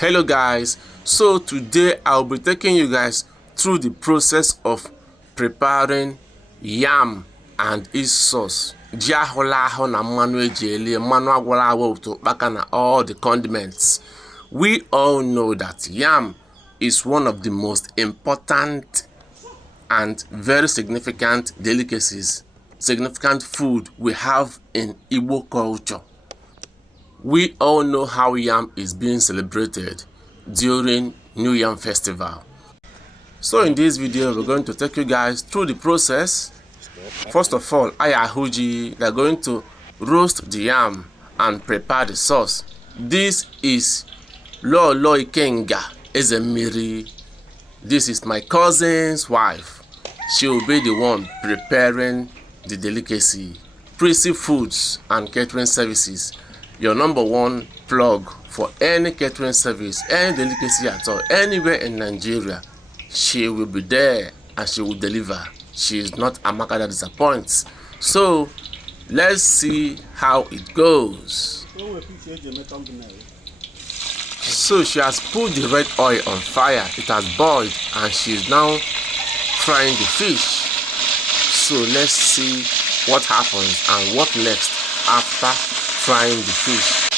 Hello guys, so today I'll be taking you guys through the process of preparing yam and its sauce. Ji ahụla ahụ na mmanụ eji elie, mmanụ agwọla agwọ ụtụ ụkpaka na all the condiments. We all know that yam is one of the most important and very significant delicacies, significant food we have in Igbo culture. We all know how yam is being celebrated during New Yam Festival. So in this video, we're going to take you guys through the process. First of all, Ayahuji, they're going to roast the yam and prepare the sauce. This is Lolo Ikenga Ezemiri. This is my cousin's wife. She will be the one preparing the delicacy. Prissy Foods and Catering Services, your number one plug for any catering service, any delicacy at all, anywhere in Nigeria. She will be there and she will deliver. She is not a market that disappoints. So let's see how it goes. So she has put the red oil on fire. It has boiled and she is now frying the fish. So let's see what happens and what next after frying the fish.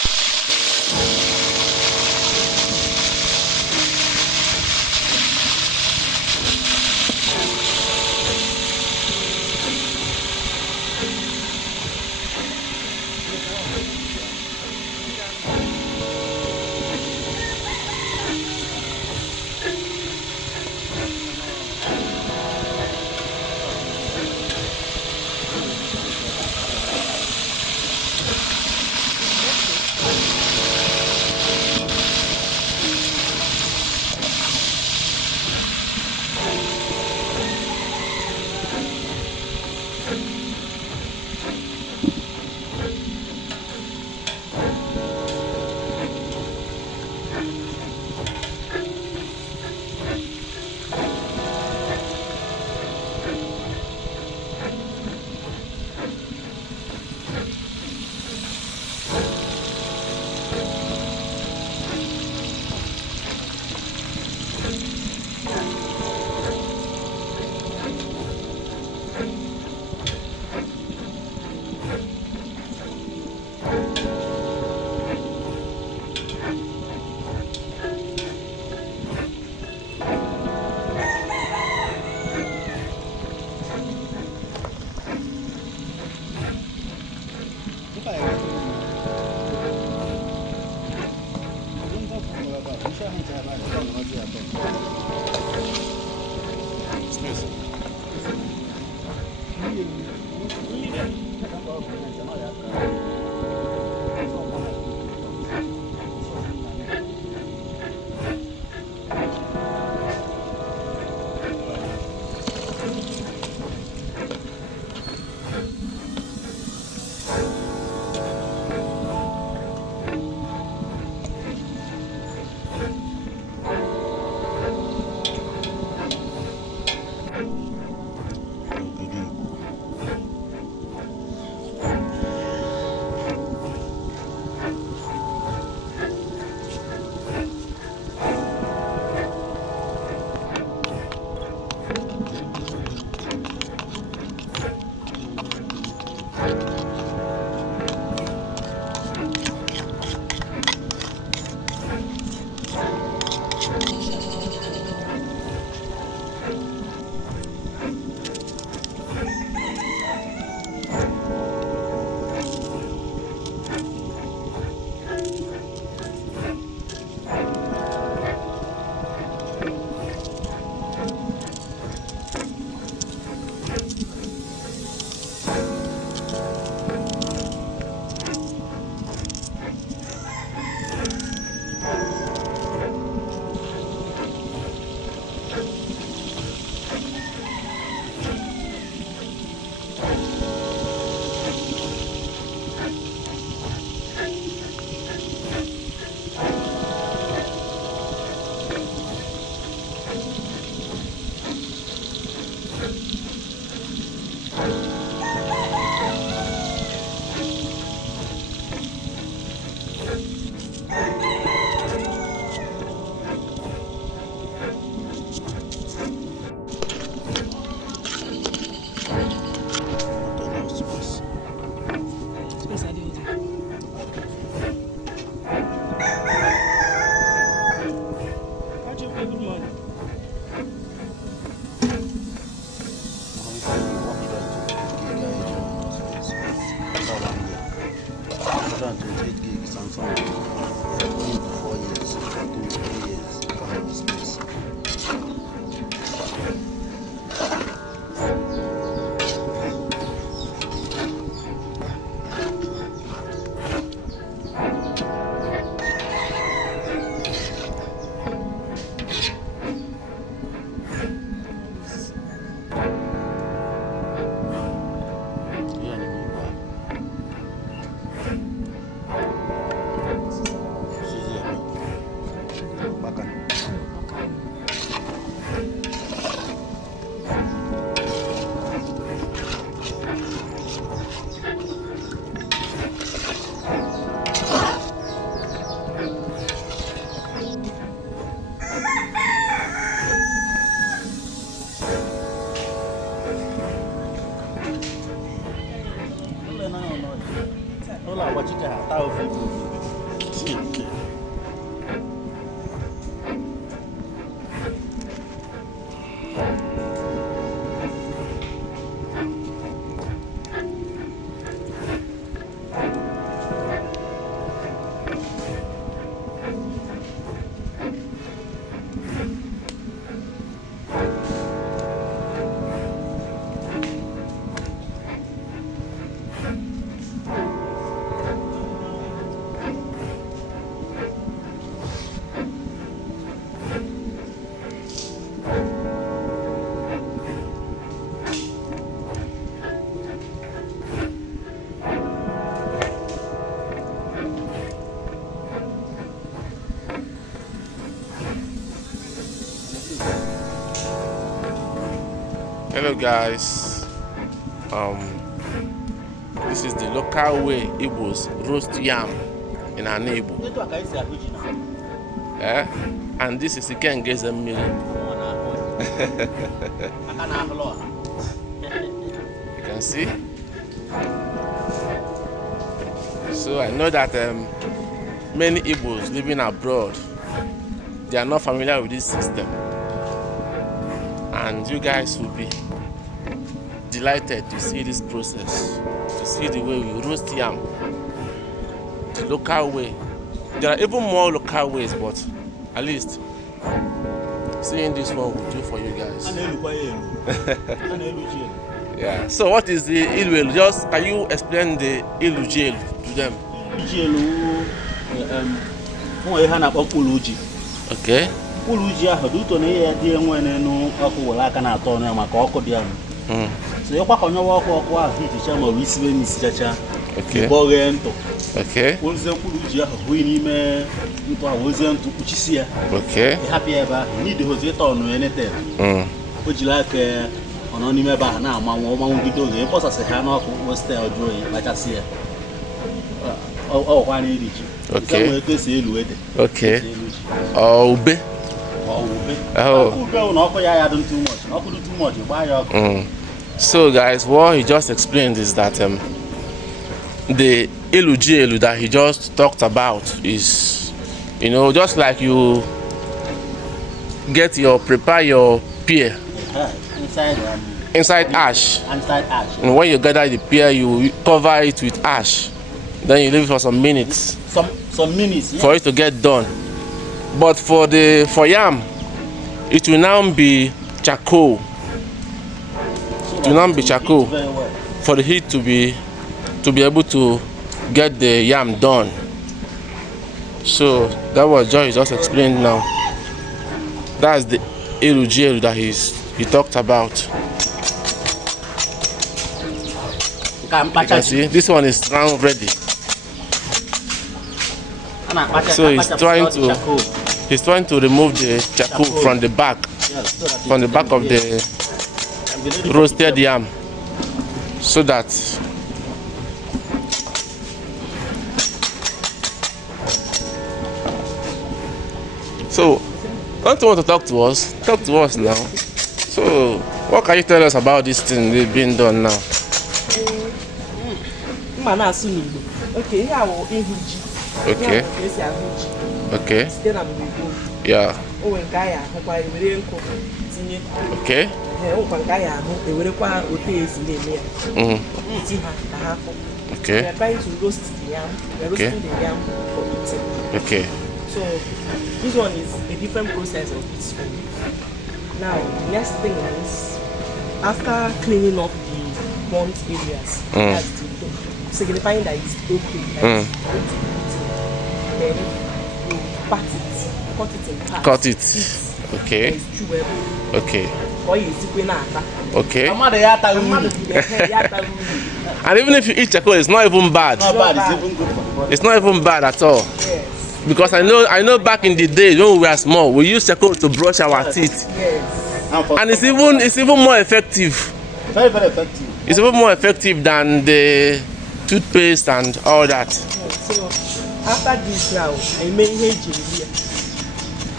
128 gigs and some 4 years, 3 years on the space. Hello guys, this is the local way Igbos roast yam in our neighbor. And this is Ikengeze mmiri. You can see. So I know that many Igbos living abroad, they are not familiar with this system. And you guys will be delighted to see this process, to see the way we roast yam, the local way. There are even more local ways, but at least seeing this one will do for you guys. Yeah. So what is the ilwel? Just can you explain the ilujel to them? Okay. Uji ahụ duto na ihe dị enwe n'enu ọkụ wala aka na-atọ ọnụ ya maka ọkụ dị ahụ. So ya kwakọnyewa ọkụ ahụ hichicha ma ọ isibe n'isichacha. Okay. Bọghee ntụ. Okay. Ozie mkpụrụ uji ahụ hụ n'ime ntụ ahụ ozie ntụ kpuchisi ya. Okay. Ịhapụ ya ebe ahụ n'ide hozi ịta ọnụ ya nete. O jiri aka ọnọ n'ime ebe ahụ na-amanwụ ọmanwụgide oge ịkpọsasị ha n'ọkụ weste ọjụọ oyi kpachasị ya. Ọkwa na-eri ji. Okay. Ịza nwere esi elu ede. Okay. Ube. So guys, what he just explained is that the ilujielu that he just talked about is, you know, just like you prepare your pear inside ash. And when you gather the pear, you cover it with ash. Then you leave it for some minutes. Some minutes, yeah, for it to get done. But for yam, it will now be charcoal. It will now be charcoal for the heat to be able to get the yam done. So that was just explained now. That's the ilujielu that he talked about. You can see this one is now ready. So he's trying to remove the charcoal from the back of the roasted yam, so that don't you want to talk to us? Talk to us now. So what can you tell us about this thing that's being done now? Okay, okay. Okay. Yeah. Okay. Okay. We are trying to roast the yam. We are roasting the yam for eating. Okay. So this one is a different process of its own. Now the next thing is after cleaning up the burnt areas, that's signifying that it's okay, that it's going to be eaten. Then you pat it, cut it in parts. Cut it. Okay. Then it's chewable. Okay. Or you see Okay. Amada ya ata uru. And even if you eat charcoal, it's not even bad. Not bad, it's even good for the body. It's not even bad at all. Yes. Because I know back in the days when we were small, we used charcoal to brush our teeth. Yes. And it's even more effective. Very, very effective. It's even more effective than the toothpaste and all that. So after this now, I may hate you.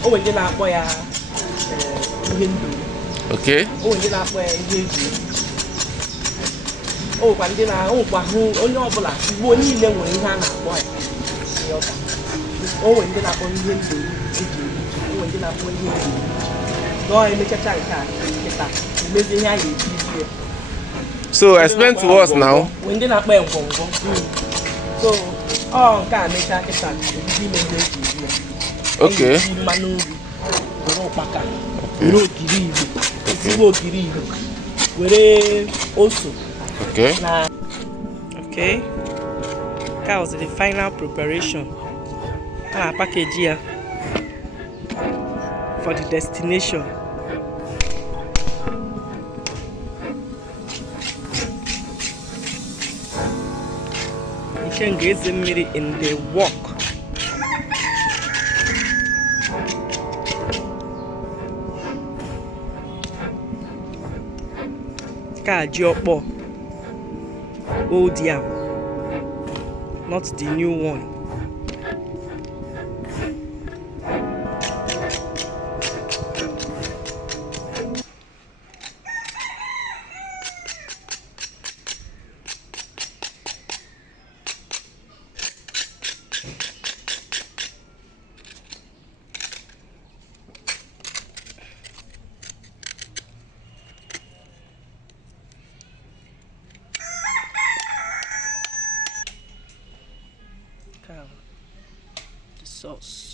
Oh, when you not boy Okay. oh, you not boy oh, when you not oh, who only obla, you won't need them when you have a boy. Oh, when you not on him to oh, when you not on him. Go and make a child car. Maybe here you here. So explain to us now. When you not playing bongo. So, oh, can't make a car. Okay. Okay. Okay. That was the final preparation. Package here for the destination. You can get the mirror in the walk. Jopo old yam, not the new one. The sauce.